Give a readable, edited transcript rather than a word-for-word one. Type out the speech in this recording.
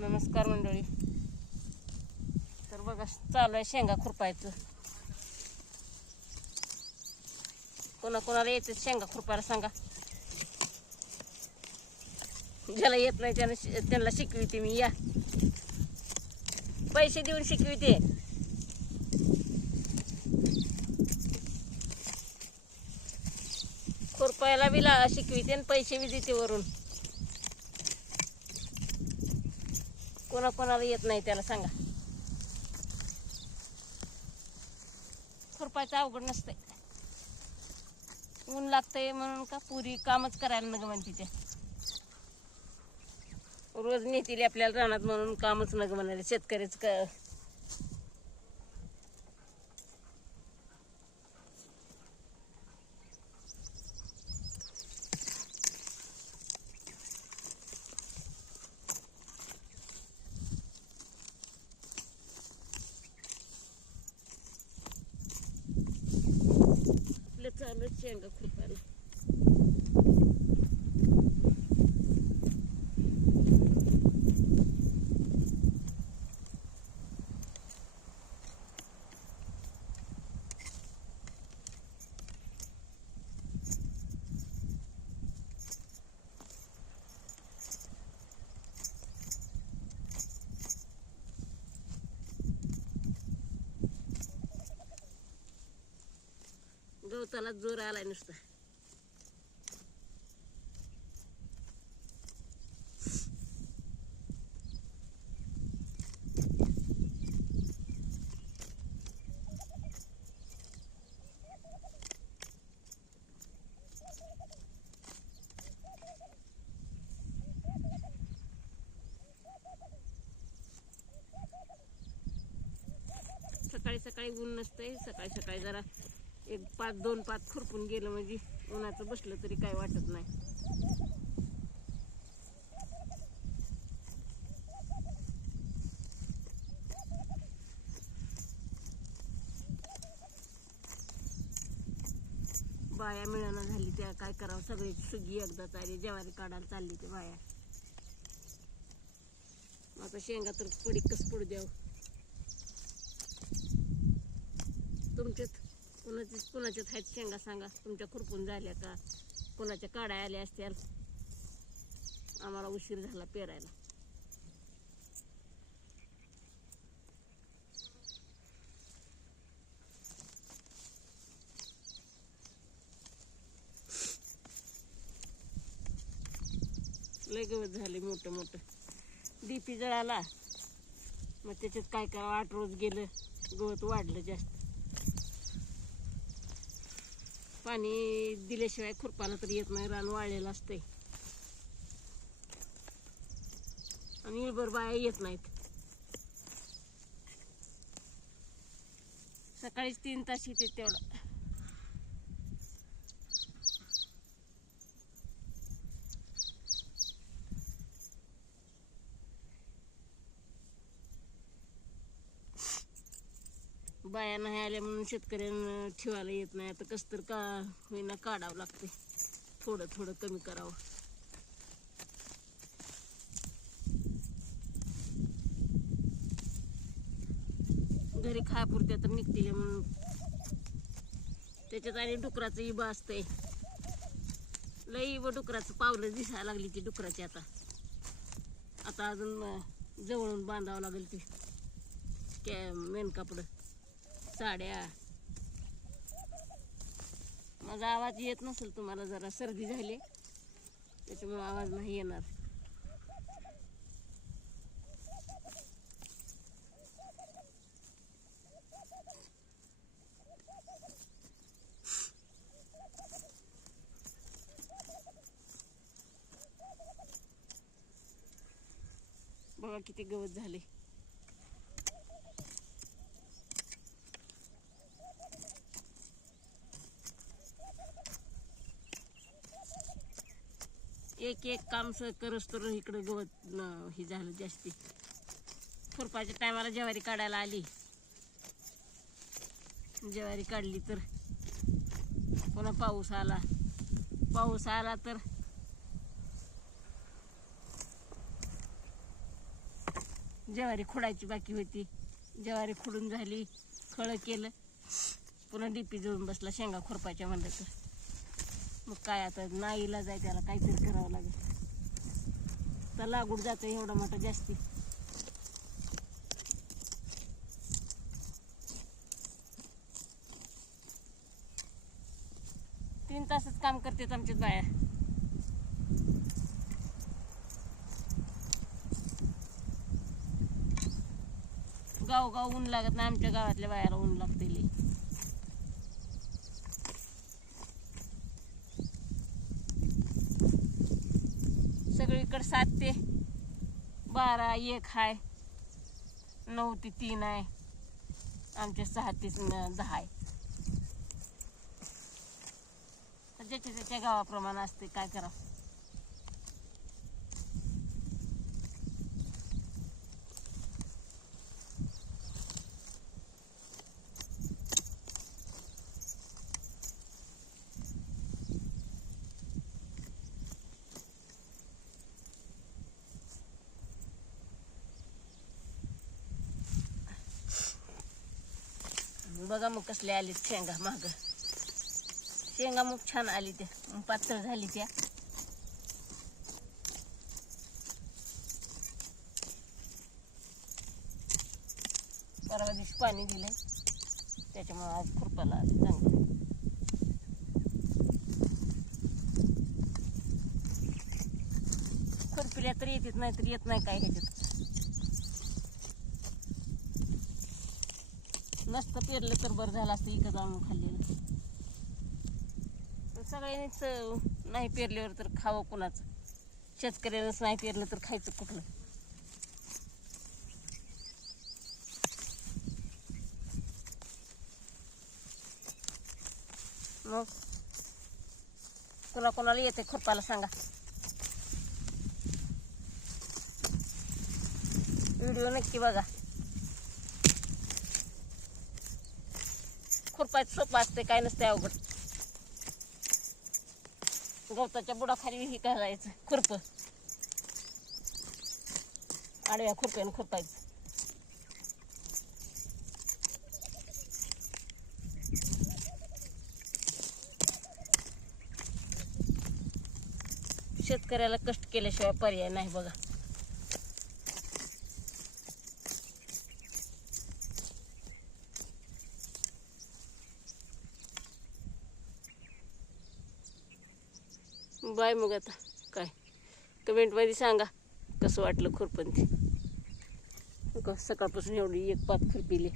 नमस्कार मंडळी. तर बघा चालू आहे शेंगा खुरपायचं. कोणाकोणाला येते शेंगा खुरपायला सांगा. ज्याला येत नाही त्यांना शिकविते मी. या पैसे देऊन शिकविते. खुरपायला बी शिकविते आणि पैसे बी देते वरून. कोणाकोणाला येत नाही त्याला सांगा. खुरपायचं अवघड नसतंय. ऊन लागतंय म्हणून का पुरी कामच करायला नग म्हणते त्या. रोज नेतील आपल्याला रानात म्हणून कामच नग म्हणाले शेतकरीच का. चालू शेंगा खुरपायला. गवताला जोर आलाय नुसता. सकाळी सकाळी ऊन नसतंय. सकाळी सकाळी जरा एक 2 पात खुरपून गेलं म्हणजे उन्हाचं बसलं तरी काय वाटत नाही. बाया मिळाना झाली त्या काय करावं. सगळी सुगी एकदाच आली. ज्वारी काढायला चालली ते बाया. आता शेंगा तर पडीकच पडू द्यावं. तुमच्यात कुणाच्यात आहेत शेंगा सांगा. तुमच्या खुरपून झाल्या का? कुणाच्या काढाय आल्या असत्याल. आम्हाला उशीर झाला पेरायला. लय गवत झाले मोठं मोठं. डीपी जळाला मग त्याच्यात काय करावं. 8 रोज गेलं गवत वाढलं जास्त. पाणी दिल्याशिवाय खुरपाला तर येत नाही. रान वाळलेलं असतंय आणि इळभर बाया येत नाहीत. सकाळीच 3 तास येते तेवढं. बाया नाही आल्या म्हणून शेतकऱ्यांना ठेवायला येत नाही. आता कसं तर का होईना काढावं लागते. थोडं थोडं कमी करावं. घरी खायापुरत्या तर निघतील म्हणून. त्याच्यात आणि डुकराचं इबा असतंय. लई इबा डुकराचं पावलं दिसायला लागली ती डुकराची. आता अजून जवळून बांधावं लागेल ती मेन कापड साड्या. माझा आवाज येत नसेल तुम्हाला. जरा सर्दी झाली त्याच्यामुळे आवाज नाही येणार. बघा किती गवत झाले. एक एक काम करस तर इकडं गवत हे झालं जास्ती. खुरपाच्या टायमाला ज्वारी काढायला आली. ज्वारी काढली तर पुन्हा पाऊस आला तर ज्वारी खोडायची बाकी होती. ज्वारी खोडून झाली, खळं केलं, पुन्हा डीपी जुळून बसला शेंगा खुरपायच्या म्हणलं तर. मग काय आता नाईला जाय, त्याला काहीतरी करावं लागेल. तर लागूड जातं एवढा मोठा जास्ती. तीन तासच काम करतात आमच्या बाया. गाव ऊन लागत नाही, आमच्या गावातल्या बायाला ऊन लागते लई. सगळीकडे 7 ते 12, 1 आहे, 9 ते 3 आहे, आमच्या 6 ते 10 आहे. ज्याच्या त्याच्या गावाप्रमाणे असते, काय करावं. बघा मग कसले आले शेंगा माग. शेंगा मग छान आली, त्या पातळ झाली. त्या परवा दिवशी पाणी दिलंय, त्याच्यामुळे आज खुरपाला आली चांगली. खुरपिल्या तर येतात, नाही तर येत नाही काय ह्याच्यात. नसतं पेरलं तर बरं झालं असतं, इकडं आणून खाल्लेलं. सगळ्यांनीच नाही पेरल्यावर तर खावं कुणाचं. शेतकऱ्यानंच नाही पेरलं तर खायचं कुठलं. मग कोणाला येते खुरपाला सांगा. व्हिडिओ नक्की बघा. खुरपायचं सोपं असते, काय नसते अवघड. गवताच्या बुडाखाली ही करायचं खुरप, आडव्या खुरप्यानं खुरपायचं. शेतकऱ्याला कष्ट केल्याशिवाय पर्याय नाही बघा. बाय मग आता काय, कमेंटमध्ये सांगा कसं वाटलं खुरपण ते. सकाळपासून एवढी एक पात खुरपिली.